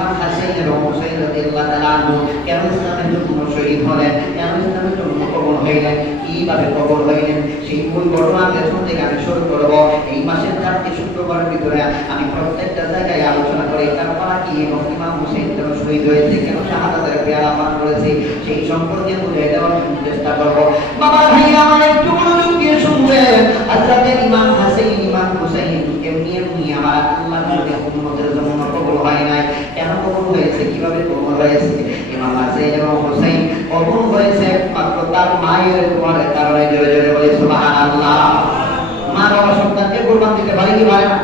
ইমাম হাসান এবং হুসাইন রাদিয়াল্লাহু তাআলা আনহু কেন ইসলামের জন্য শহীদ হলেন, কেন ইসলামের জন্য কবর হইলেন, কিভাবে কবর হইলেন, সেই মূল ঘটনা পেছন থেকে আমি শুরু করব। এই মাসের 4টি শুক্রবারের ভিতরে আমি প্রত্যেকটা জায়গায় আলোচনা করি তারপর কি এবং ইমাম হুসাইন কেন শহীদ হয়েছে, কেন শাহাদাতের পেয়ালা পান করেছে, সেই সম্পর্কে বুঝিয়ে দেওয়ার চেষ্টা করব। বাবা ভাইয়া আমার একটু মনোযোগ দিয়ে শুনবেন। হযরত ইমাম হাসান ইমাম হুসাইন এমনি এমনি আমার আল্লাহর নবী উম্মতের জন্য কবুল হয় নাই। কেন কবুল হয়েছে, কিভাবে কবুল হয়েছে? ইমাম হাসান এবং হুসাইন কবুল হয়েছে একমাত্র তার মায়ের দোয়ার কারণে। জোরে জোরে বলে সুবহানাল্লাহ। মা বাবা সন্তানকে কুরবান দিতে পারে কি পারে না?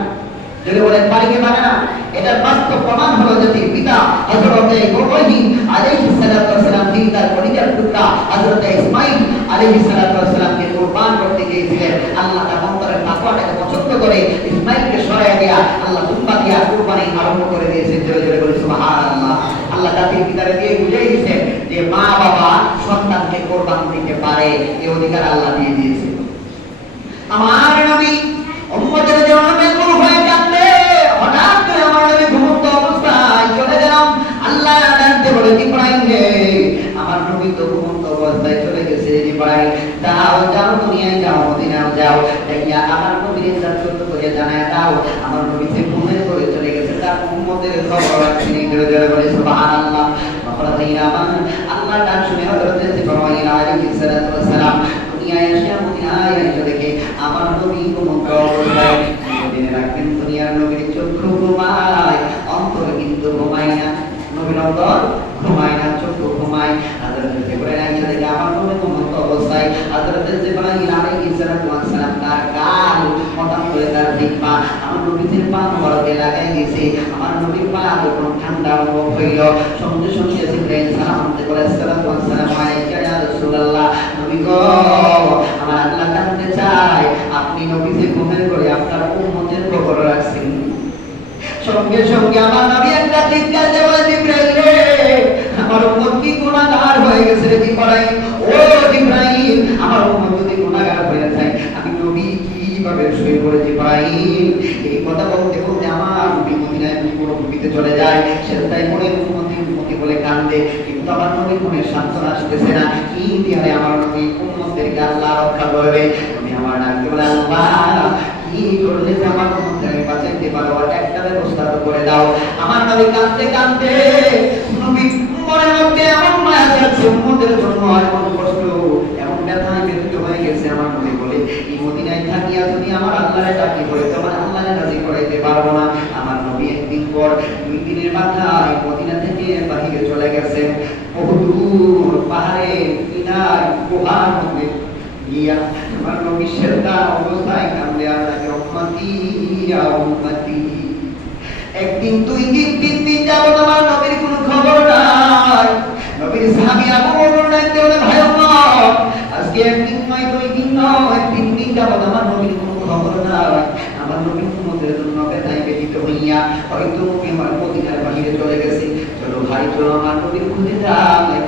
যদি বলেন পারে কি পারে না? এটার বাস্তব প্রমাণ হলো যে পিতা হযরত ইব্রাহিম আলাইহিস সালাতু ওয়াস সালাম তিনি তার কলিজার টুকরা হযরত ইসমাঈল আলাইহিস সালাতু ওয়াস সালামকে কুরবান করতে গিয়েছিলেন। আল্লাহ তার অন্তরের তাকওয়াটাকে পছন্দ করে ইসমাঈলকে সরায় দেয়া আল্লাহ দুম্বা দিয়া কুরবানি আরম্ভ করে দিয়েছেন। জোরে জোরে বলে সুবহানাল্লাহ। আল্লাহ জাতির পিতারে দিয়ে বুঝিয়ে দিয়েছেন যে মা বাবা সন্তানকে কুরবান দিতে পারে, এই অধিকার আল্লাহ দিয়ে দিয়েছেন। আমার নবী উম্মতের জন্য বেকুল হয়ে কাঁদলে হঠাৎ করে আমার নবী ঘুমন্ত অবস্থায় চলে গেলাম। আল্লাহ ডাকতে বলে ইব্রাহিম রে, আমার নবী তো ঘুমন্ত অবস্থায় চলে গেছে। ইব্রাহিম যাও যাও দুনিয়ায় যাও, মদিনায় যাও, দেখিয়া আমার নবীর জান্নাত করে জানায় দাও আমার নবী যে ঘুমের করে চলে গেছে, তার উম্মতের খবর রাখছেন। জোরে জোরে বলে সুবহানাল্লাহ। আল্লাহ ডাক শুনে হযরত ইব্রাহিম আলাইহিস সালাতু ওয়াস সালাম দুনিয়ায় এসে মদিনায় এসে দেখে আমার নবী ঘুমন্ত অবস্থায়। মদিনায় রাখবেন দুনিয়ার নবীর চক্ষু ঘুমায়, অন্তর কিন্তু ঘুমায় না। নবীর অন্তর ঘুমায় না, চক্ষু ঘুমায়। হযরত ইব্রাহিম আলাইহিস সালাম আমার নবী ঘুমন্ত অবস্থায় হযরত ইব্রাহিম আলাইহিস সালাম তার গাল হঠাৎ করে তার জিহ্বা আমার নবীর পা মোবারকে লাগাই দিয়েছে। আমার নবীর পা যখন ঠান্ডা অনুভব হইল, সঙ্গে সঙ্গে ইব্রাহিম সালাম বলে আসসালামু আলাইকা ইয়া রাসূলুল্লাহ। নবী গো, আমার আল্লাহ জানতে চায় আপনি নবী যে ঘুমের করে আপনার উম্মতের খবর রাখছেন। সঙ্গে সঙ্গে আমার নবী একটা চিৎকার দিয়ে বলে জিবরাইল রে, আমার উম্মত কি গুনাহগার হয়ে গেছে রে জিবরাইল। ও জিবরাইল, আমার উম্মত যদি গুনাহগার হয়ে যায় আমি নবী কিভাবে শুয়ে পড়ে জিবরাইল। এই কথা বলতে বলতে আমার নবী মদিনায় মরুভূমিতে চলে যায়। সেটাই পড়ে উম্মতি বলে কান্দে, কিন্তু আমার নবী মনে সান্ত্বনা আসতেছে না। কি দিয়ে আমার নবী উম্মতদেরকে আল্লাহ রক্ষা করবে? তুমি আমার ডাকতে বলে আল্লাহ কি করলে যে আমার উম্মতকে বাঁচাইতে পারো, একটা ব্যবস্থা তো করে দাও। আমার নবী কাঁদতে কাঁদতে নবী মনের মধ্যে এমন মায়া যাচ্ছে, উম্মতের জন্য এমন কষ্ট, এমন ব্যথায় ব্যথিত হয়ে গেছে। আমার নবী বলে এই মদিনায় থাকিয়া তুমি আমার আল্লাহরে ডাকি করে তোমার আল্লাহরে রাজি করাইতে পারবো না। আমার নবী একদিন পর 2 দিনের মাথায় মদিনা থেকে বাহিরে চলে গেছে। বহুদূর পাহাড়ে কিনার গুহার মধ্যে গিয়া আমার নবী সেজদা অবস্থায় কাঁদলে আর তাকে উম্মতি ইয়া উম্মতি। একদিন 2 দিন 3 দিন যাবত আমার নবীর কোনো খবর নাই। নবীর সাহাবী আবু বকর ডাকতে বলে ভাই আমার আজকে একদিন নয় 2 দিন নয় 3 দিন যাবত আমার নবীর কোনো খবর নাই। আমার নবীর উম্মতের জন্য ব্যথায় ব্যথিত হইয়া হয়তো নবী আমার মদিনার বাহিরে চলে গেছে। চলো ভাই চলো আমার নবীর খুঁজে যাই।